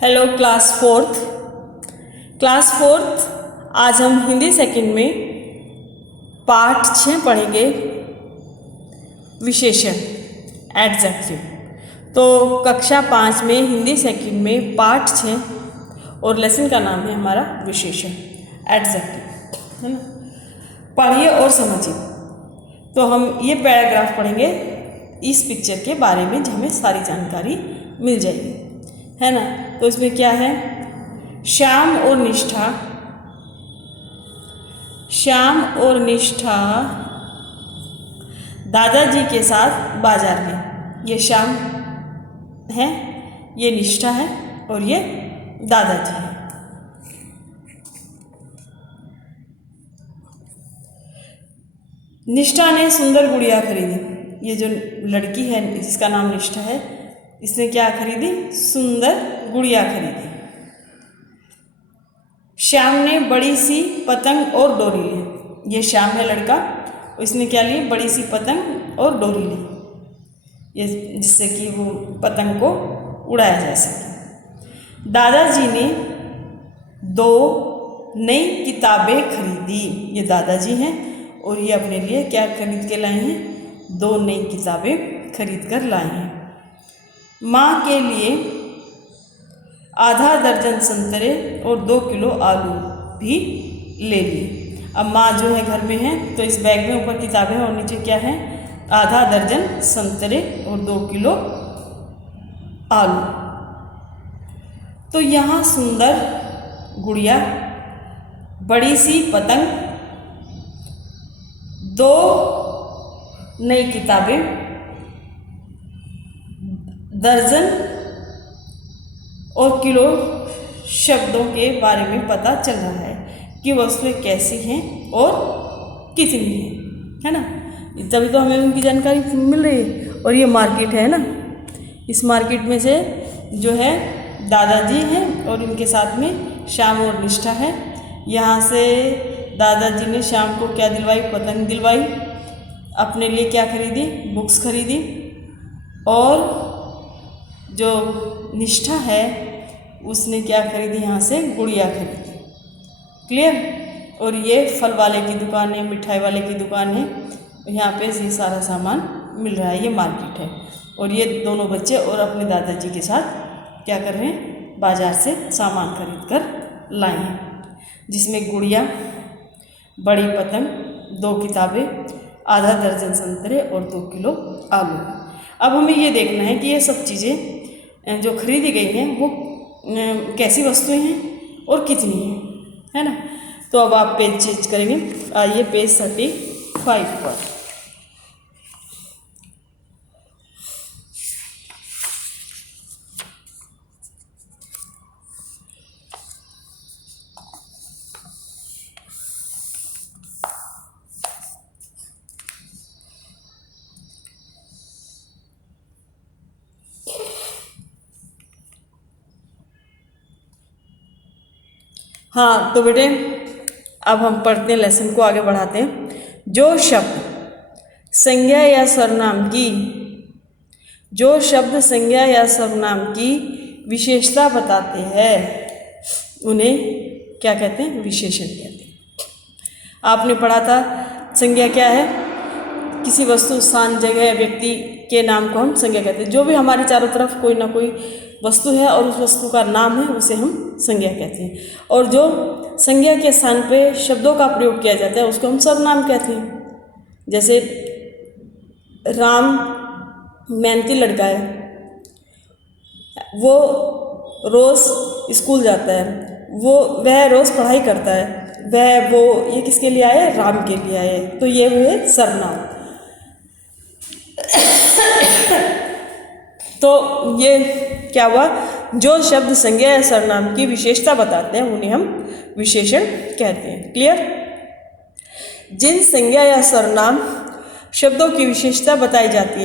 Hello class fourth आज हम Hindi second में पाठ 6 पढ़ेंगे, विशेषण एडजेक्टिव। तो कक्षा 5 में हिंदी सेकंड में पाठ 6 और लेसन का नाम है हमारा विशेषण एडजेक्टिव, है ना। पढ़िए और समझिए। तो हम ये पैराग्राफ पढ़ेंगे इस पिक्चर के बारे में, हमें सारी जानकारी मिल जाएगी, है ना। तो इसमें क्या है, श्याम और निष्ठा दादाजी के साथ बाजार में। ये श्याम है, ये निष्ठा है और ये दादाजी है। निष्ठा ने सुंदर गुड़िया खरीदी। ये जो लड़की है जिसका नाम निष्ठा है, इसने क्या खरीदी? सुंदर गुड़िया खरीदी। श्याम ने बड़ी सी पतंग और डोरी ली। ये श्याम है लड़का, इसने क्या ली? बड़ी सी पतंग और डोरी ली, ये जिससे कि वो पतंग को उड़ाया जा सके। दादाजी ने 2 नई किताबें खरीदी। ये दादाजी हैं और ये अपने लिए क्या खरीद के लाए हैं? 2 नई किताबें खरीद कर लाए हैं। माँ के लिए आधा दर्जन संतरे और 2 किलो आलू भी ले लिए। अब माँ जो है घर में है, तो इस बैग में ऊपर किताबें हैं और नीचे क्या है? आधा दर्जन संतरे और 2 किलो आलू। तो यहाँ सुंदर गुड़िया, बड़ी सी पतंग, 2 नई किताबें, दर्जन और किलो शब्दों के बारे में पता चल रहा है कि वस्तुएं कैसी हैं और कितनी हैं, है ना। तभी तो हमें उनकी जानकारी मिल रही है। और ये मार्केट है ना, इस मार्केट में से जो है दादाजी हैं और इनके साथ में श्याम और निष्ठा है। यहाँ से दादाजी ने श्याम को क्या दिलवाई? पतंग दिलवाई। अपने लिए क्या खरीदी? बुक्स खरीदी। और जो निष्ठा है उसने क्या खरीदी? यहाँ से गुड़िया खरीदी। क्लियर। और ये फल वाले की दुकान है, मिठाई वाले की दुकान है, यहाँ पे ये सारा सामान मिल रहा है। ये मार्केट है और ये दोनों बच्चे और अपने दादाजी के साथ क्या कर रहे हैं? बाजार से सामान खरीद कर लाए हैं, जिसमें गुड़िया, बड़ी पतंग, 2 किताबें, आधा दर्जन संतरे और 2 किलो आलू। अब हमें ये देखना है कि ये सब चीज़ें जो खरीदी गई हैं वो कैसी वस्तुएं हैं और कितनी हैं, है ना। तो अब आप पेज चेंज करेंगे। आइए पेज 35 पर। हाँ तो बेटे, अब हम पढ़ते हैं, लेसन को आगे बढ़ाते हैं। जो शब्द संज्ञा या सर्वनाम की विशेषता बताते हैं उन्हें क्या कहते हैं? विशेषण कहते हैं। आपने पढ़ा था संज्ञा क्या है? किसी वस्तु, स्थान, जगह, व्यक्ति के नाम को हम संज्ञा कहते हैं। जो भी हमारे चारों तरफ कोई ना कोई वस्तु है और उस वस्तु का नाम है, उसे हम संज्ञा कहते हैं। और जो संज्ञा के स्थान पे शब्दों का प्रयोग किया जाता है उसको हम सर्वनाम कहते हैं। जैसे राम मेहनती लड़का है, वो रोज़ स्कूल जाता है, वह रोज़ पढ़ाई करता है, ये किसके लिए आए? राम के लिए आए। तो ये हुए सर्वनाम। तो ये क्या हुआ? जो शब्द संज्ञा या सर्वनाम की विशेषता बताते हैं उन्हें हम विशेषण कहते हैं। क्लियर। जिन संज्ञा या सर्वनाम शब्दों की विशेषता बताई जाती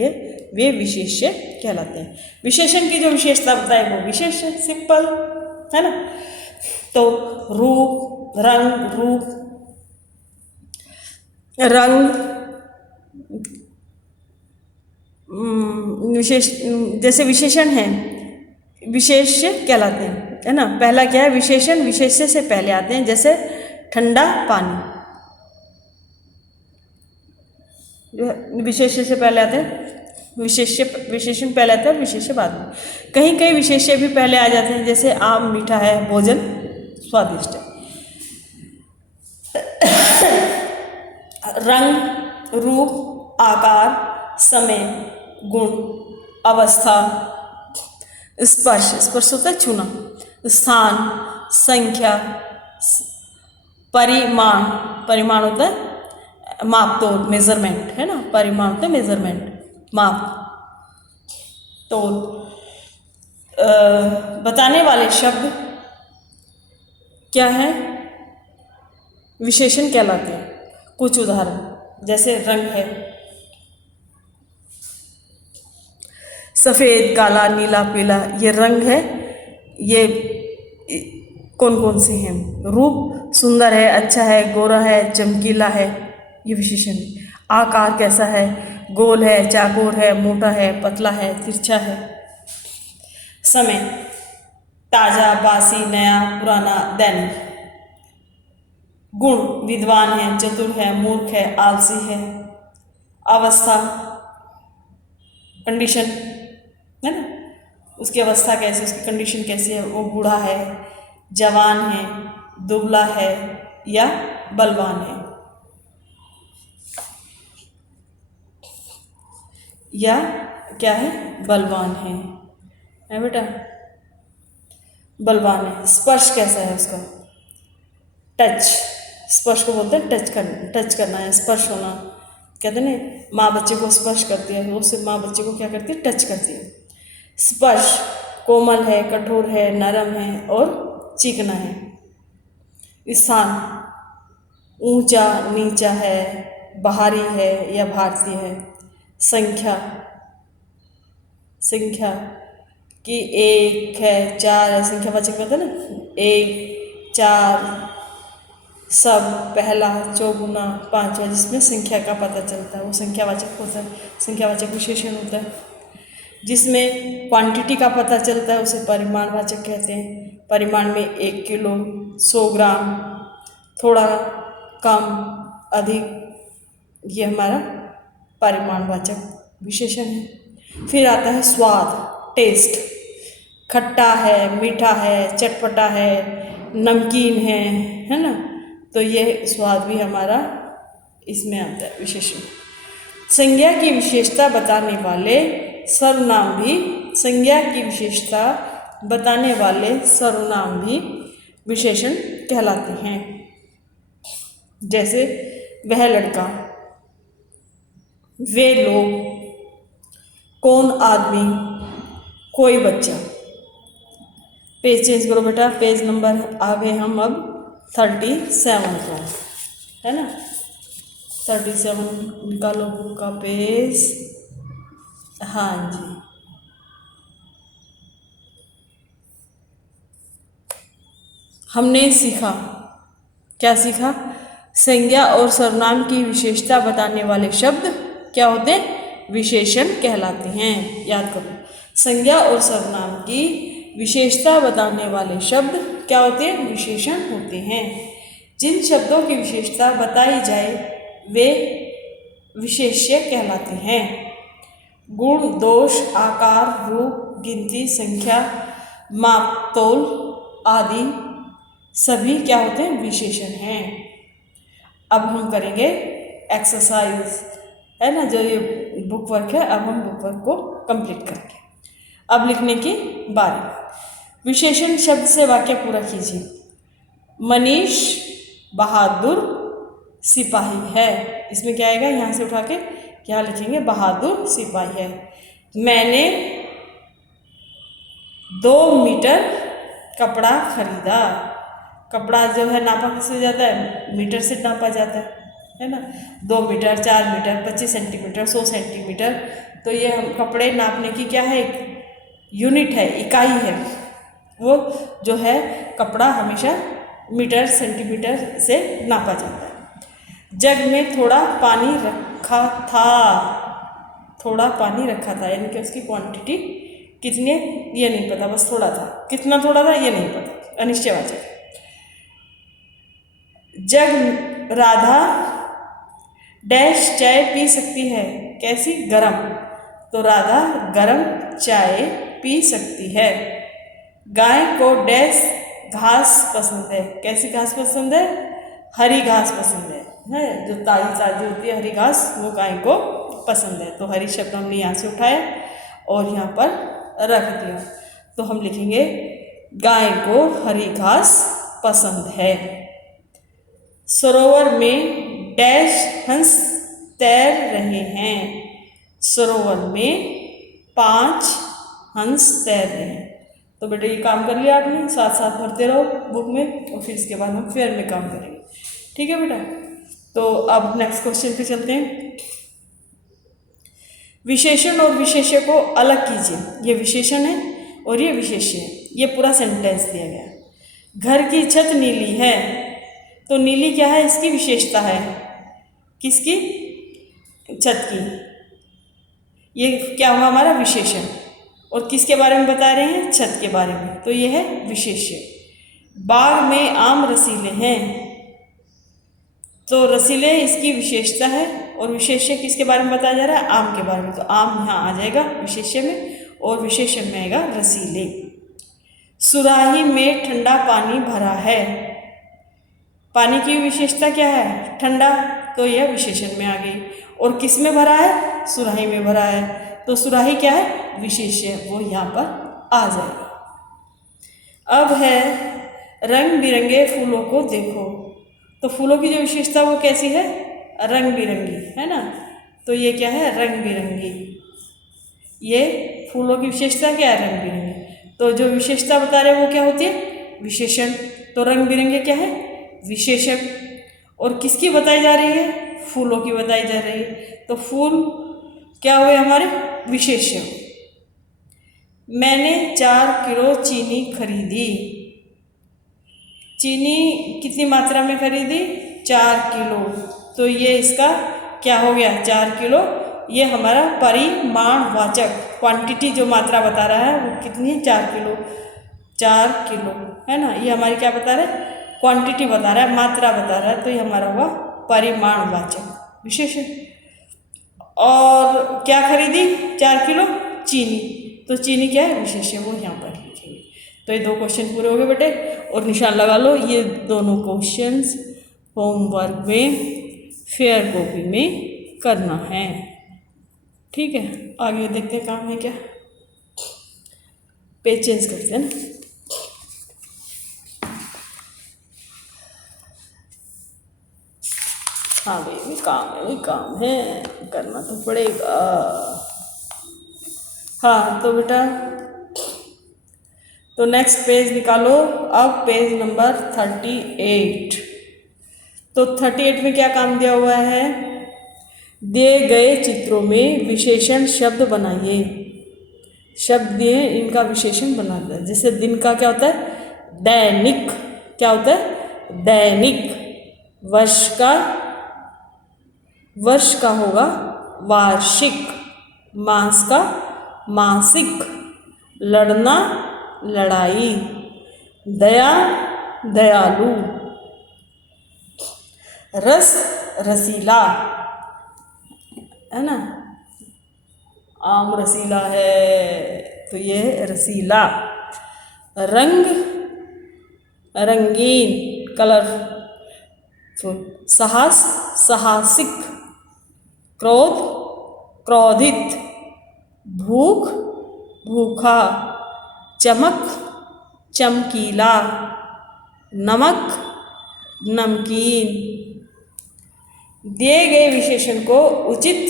है, वे विशेष्य कहलाते हैं। विशेषण की जो विशेषता बताए वो विशेष्य, सिंपल, है ना। तो रूप, रंग, विशेष जैसे विशेषण हैं विशेष्य कहलाते हैं, है ना। पहला क्या है, विशेषण विशेष्य से पहले आते हैं, जैसे ठंडा पानी जो है विशेष्य से पहले आते हैं, विशेषण पहले आता है, विशेष्य बाद में। कहीं कहीं विशेष्य भी पहले आ जाते हैं, जैसे आम मीठा है, भोजन स्वादिष्ट है। रंग, रूप, आकार, समय, गुण, अवस्था, स्पर्श, स्पर्श होता है छूना, स्थान, संख्या, परिमाण, परिमाण होता है माप तोल, मेजरमेंट, है ना। परिमाण होता है मेजरमेंट, माप तोल। बताने वाले शब्द क्या है, विशेषण कहलाते हैं। कुछ उदाहरण, जैसे रंग है, सफ़ेद, काला, नीला, पीला, ये रंग है। ये कौन कौन से हैं। रूप, सुंदर है, अच्छा है, गोरा है, चमकीला है, ये विशेषण है। आकार कैसा है, गोल है, चाकोर है, मोटा है, पतला है, तिरछा है। समय, ताज़ा, बासी, नया, पुराना, दैनिक। गुण, विद्वान है, चतुर है, मूर्ख है, आलसी है। अवस्था, कंडीशन, है ना, उसकी अवस्था कैसी, उसकी कंडीशन कैसी है, वो बूढ़ा है, जवान है, दुबला है या बलवान है, या क्या है, बलवान है बेटा, बलवान है। स्पर्श कैसा है उसका, टच, स्पर्श को बोलते हैं टच करना है, स्पर्श होना। कहते हैं ना, माँ बच्चे को स्पर्श करती है, वो सिर्फ माँ बच्चे को क्या करती है, टच करती है। स्पर्श, कोमल है, कठोर है, नरम है और चिकना है। स्थान, ऊंचा, नीचा है, बाहरी है या भारतीय है। संख्या, संख्या कि एक है, चार है, संख्यावाचक में होता है ना, एक, चार, सब, पहला, चौगुना, पांचवा, जिसमें संख्या का पता चलता है वो संख्यावाचक होता है, संख्यावाचक विशेषण होता है। जिसमें क्वांटिटी का पता चलता है उसे परिमाणवाचक कहते हैं। परिमाण में 1 किलो, 100 ग्राम, थोड़ा, कम, अधिक, ये हमारा परिमाणवाचक विशेषण है। फिर आता है स्वाद, टेस्ट, खट्टा है, मीठा है, चटपटा है, नमकीन है ना, तो ये स्वाद भी हमारा इसमें आता है विशेषण। संज्ञा की विशेषता बताने वाले सर्वनाम भी, संज्ञा की विशेषता बताने वाले सर्वनाम भी विशेषण कहलाते हैं। जैसे वह लड़का, वे लोग, कौन आदमी, कोई बच्चा। पेज चेंज करो बेटा, पेज नंबर आ गए हम अब 37 को, है ना। 37 निकालो बुक का पेज, हाँ जी। हमने सीखा, क्या सीखा, संज्ञा और सर्वनाम की विशेषता बताने वाले शब्द क्या होते हैं, विशेषण कहलाते हैं। याद करो, संज्ञा और सर्वनाम की विशेषता बताने वाले शब्द क्या होते हैं, विशेषण होते हैं। जिन शब्दों की विशेषता बताई जाए वे विशेष्य कहलाते हैं। गुण, दोष, आकार, रूप, गिनती, संख्या, माप तोल आदि सभी क्या होते हैं, विशेषण हैं। अब हम करेंगे एक्सरसाइज, है ना, जो ये बुक वर्क है, अब हम बुक वर्क को कंप्लीट करेंगे। अब लिखने की बारी। विशेषण शब्द से वाक्य पूरा कीजिए। मनीष बहादुर सिपाही है, इसमें क्या आएगा, यहाँ से उठा के क्या लिखेंगे, बहादुर सिपाही है। मैंने 2 मीटर कपड़ा खरीदा। कपड़ा जो है नापा किससे जाता है, मीटर से नापा जाता है ना। 2 मीटर, 4 मीटर, 25 सेंटीमीटर, 100 सेंटीमीटर, तो ये हम कपड़े नापने की क्या है, यूनिट है, इकाई है। वो जो है कपड़ा हमेशा मीटर सेंटीमीटर से नापा जाता है। जग में थोड़ा पानी रखा था, थोड़ा पानी रखा था, यानी कि उसकी क्वांटिटी कितनी ये नहीं पता, बस थोड़ा था। कितना थोड़ा था ये नहीं पता, अनिश्चयवाचक। जब राधा डैश चाय पी सकती है, कैसी? गरम। तो राधा गरम चाय पी सकती है। गाय को डैश घास पसंद है, कैसी घास पसंद है? हरी घास पसंद है, जो ताजी ताजी होती है हरी घास, वो गाय को पसंद है। तो हरी शब्द हमने यहाँ से उठाया और यहाँ पर रख दिया। तो हम लिखेंगे गाय को हरी घास पसंद है। सरोवर में डैश हंस तैर रहे हैं, सरोवर में 5 हंस तैर रहे हैं। तो बेटा ये काम कर लिया आपने, साथ साथ भरते रहो बुक में और फिर इसके बाद हम फेयर में काम करेंगे। ठीक है बेटा। तो अब नेक्स्ट क्वेश्चन पे चलते हैं। विशेषण और विशेष्य को अलग कीजिए। ये विशेषण है और ये विशेष्य है। ये पूरा सेंटेंस दिया गया। घर की छत नीली है, तो नीली क्या है? इसकी विशेषता है। किसकी? छत की। ये क्या हुआ हमारा? विशेषण। और किसके बारे में बता रहे हैं? छत के बारे में। तो ये है विशेष्य। बाग में आम रसीले हैं, तो रसीले इसकी विशेषता है और विशेष्य किसके बारे में बताया जा रहा है? आम के बारे में। तो आम यहाँ आ जाएगा विशेष्य में और विशेषण में आएगा रसीले। सुराही में ठंडा पानी भरा है, पानी की विशेषता क्या है? ठंडा। तो यह विशेषण में आ गई। और किस में भरा है? सुराही में भरा है। तो सुराही क्या है? विशेष्य, वो यहाँ पर आ जाएगा। अब है रंग बिरंगे फूलों को देखो। तो फूलों की जो विशेषता वो कैसी है? रंग बिरंगी, है ना। तो ये क्या है? रंग बिरंगी। ये फूलों की विशेषता क्या है? रंग बिरंगी। तो जो विशेषता बता रहे हैं वो क्या होती है? विशेषण। तो रंग बिरंगे क्या है? विशेषण। और किसकी बताई जा रही है? फूलों की बताई जा रही है। तो फूल क्या हुए हमारे? विशेष्य। मैंने 4 किलो चीनी खरीदी। चीनी कितनी मात्रा में खरीदी? 4 किलो। तो ये इसका क्या हो गया? 4 किलो। ये हमारा परिमाणवाचक, क्वांटिटी जो मात्रा बता रहा है वो कितनी है? 4 किलो। 4 किलो, है ना। ये हमारी क्या बता रहा है? क्वांटिटी बता रहा है, मात्रा बता रहा है। तो ये हमारा हुआ परिमाणवाचक विशेषण। और क्या खरीदी? 4 किलो चीनी। तो चीनी क्या है? विशेष्य, वो यहाँ पर लिखेंगे। तो ये 2 क्वेश्चन पूरे हो गए बेटे और निशान लगा लो। ये दोनों क्वेश्चंस होमवर्क में फेयर कॉपी में करना है। ठीक है, आगे देखते हैं काम है क्या। पेज चेंज करते हैं ना। हाँ भाई, भी काम है, करना तो पड़ेगा। हाँ तो बेटा, तो नेक्स्ट पेज निकालो। अब पेज नंबर 38। तो 38 में क्या काम दिया हुआ है? दिए गए चित्रों में विशेषण शब्द बनाइए। शब्द दिए, इनका विशेषण बनाना है। जैसे दिन का क्या होता है? दैनिक। क्या होता है? दैनिक। वर्ष का होगा वार्षिक। मास का मासिक। लड़ना लड़ाई। दया दयालु। रस रसीला, है ना। आम रसीला है तो ये है रसीला। रंग रंगीन, कलरफुल। साहस साहसिक। क्रोध क्रोधित। भूख भूखा। चमक चमकीला। नमक नमकीन। दिए गए विशेषण को उचित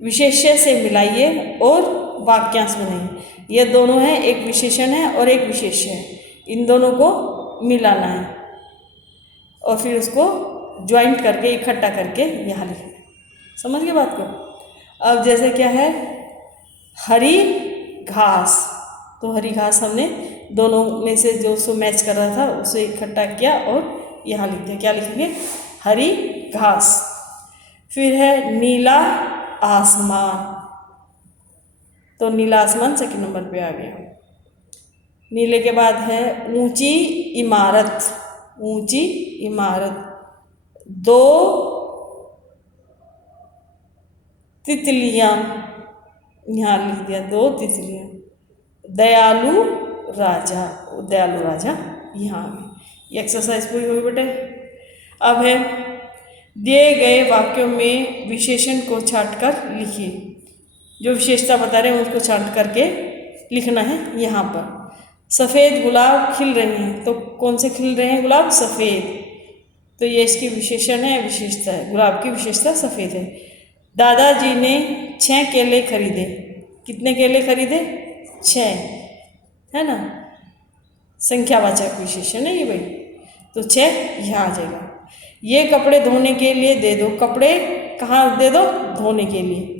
विशेष्य से मिलाइए और वाक्यांश बनाइए। ये दोनों हैं, एक विशेषण है और एक विशेष्य है। इन दोनों को मिलाना है और फिर उसको ज्वाइंट करके, इकट्ठा करके यहाँ लिखना है। समझ गए बात को। अब जैसे क्या है? हरी घास। तो हरी घास हमने दोनों में से जो सो मैच कर रहा था उसे इकट्ठा किया और यहाँ लिख दिया। क्या लिखेंगे? हरी घास। फिर है नीला आसमान, तो नीला आसमान सेकंड नंबर पे आ गया। नीले के बाद है ऊंची इमारत, ऊंची इमारत। 2 तितलियां, यहाँ लिख दिया 2 तितलियां। दयालु राजा, दयालु राजा यहाँ आ गए। ये एक्सरसाइज पूरी हुई बेटे। अब है दिए गए वाक्यों में विशेषण को छांटकर लिखिए। जो विशेषता बता रहे हैं उसको छांट करके लिखना है यहाँ पर। सफ़ेद गुलाब खिल रहे हैं, तो कौन से खिल रहे हैं गुलाब? सफ़ेद, तो ये इसकी विशेषण है, विशेषता है। गुलाब की विशेषता सफ़ेद है। दादाजी ने 6 केले खरीदे, कितने केले खरीदे? 6, है ना, संख्यावाचक विशेषण है ये भाई, तो 6 यहाँ आ जाएगा। ये कपड़े धोने के लिए दे दो, कपड़े कहाँ दे दो? धोने के लिए।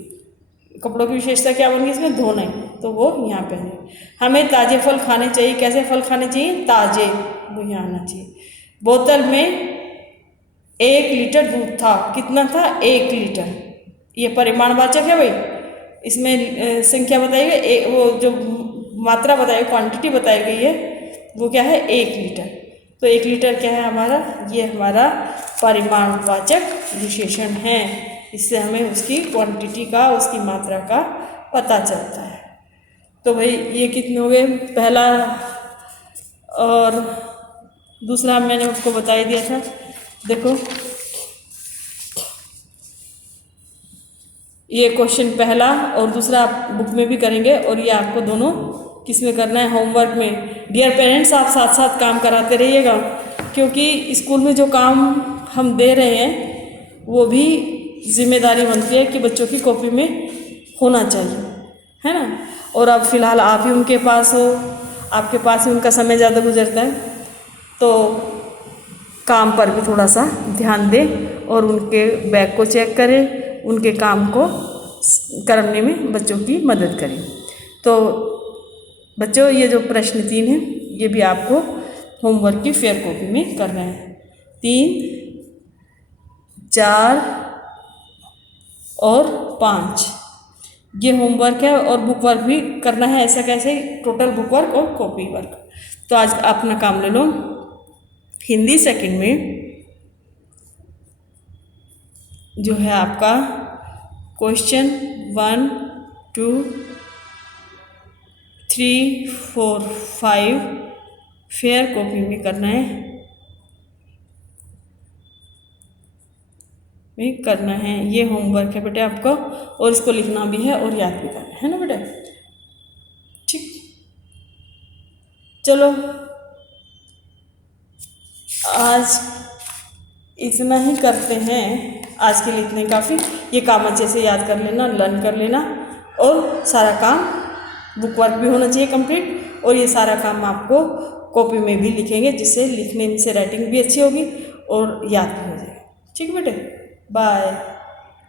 कपड़ों की विशेषता क्या बन गई इसमें? धोना, तो वो यहाँ पे है। हमें ताज़े फल खाने चाहिए, कैसे फल खाने चाहिए? ताज़े, वो यहाँ आना चाहिए। बोतल में 1 लीटर दूध था, कितना था? 1 लीटर। ये परिमाणवाचक है भाई, इसमें संख्या बताई गई, वो जो मात्रा बताई, क्वांटिटी बताई गई है, वो क्या है? 1 लीटर। तो 1 लीटर क्या है हमारा? ये हमारा परिमाणवाचक विशेषण है। इससे हमें उसकी क्वांटिटी का, उसकी मात्रा का पता चलता है। तो भाई ये कितने हो गए? पहला और दूसरा मैंने आपको बता ही दिया था। देखो ये क्वेश्चन पहला और दूसरा आप बुक में भी करेंगे, और ये आपको दोनों किस में करना है? होमवर्क में। डियर पेरेंट्स, आप साथ साथ काम कराते रहिएगा, क्योंकि स्कूल में जो काम हम दे रहे हैं वो भी जिम्मेदारी बनती है कि बच्चों की कॉपी में होना चाहिए, है ना। और अब फ़िलहाल आप ही उनके पास हो, आपके पास ही उनका समय ज़्यादा गुजरता है, तो काम पर भी थोड़ा सा ध्यान दें और उनके बैग को चेक करें, उनके काम को करने में बच्चों की मदद करें। तो बच्चों ये जो प्रश्न 3 है ये भी आपको होमवर्क की फेयर कॉपी में करना है। 3, 4 और 5 ये होमवर्क है, और बुक वर्क भी करना है। ऐसा कैसे? टोटल बुक वर्क और कॉपी वर्क। तो आज अपना काम ले लो। हिंदी सेकंड में जो है आपका क्वेश्चन 1, 2, 3, 4, 5 फेयर कॉपी में करना है, करना है। ये होमवर्क है बेटे आपका, और इसको लिखना भी है और याद भी करना है ना बेटे। ठीक, चलो आज इतना ही करते हैं। आज के लिए इतने काफ़ी। ये काम अच्छे से याद कर लेना, लर्न कर लेना, और सारा काम बुक वर्क भी होना चाहिए कंप्लीट, और ये सारा काम आपको कॉपी में भी लिखेंगे, जिससे लिखने से राइटिंग भी अच्छी होगी और याद भी हो जाएगी। ठीक बेटे, बाय।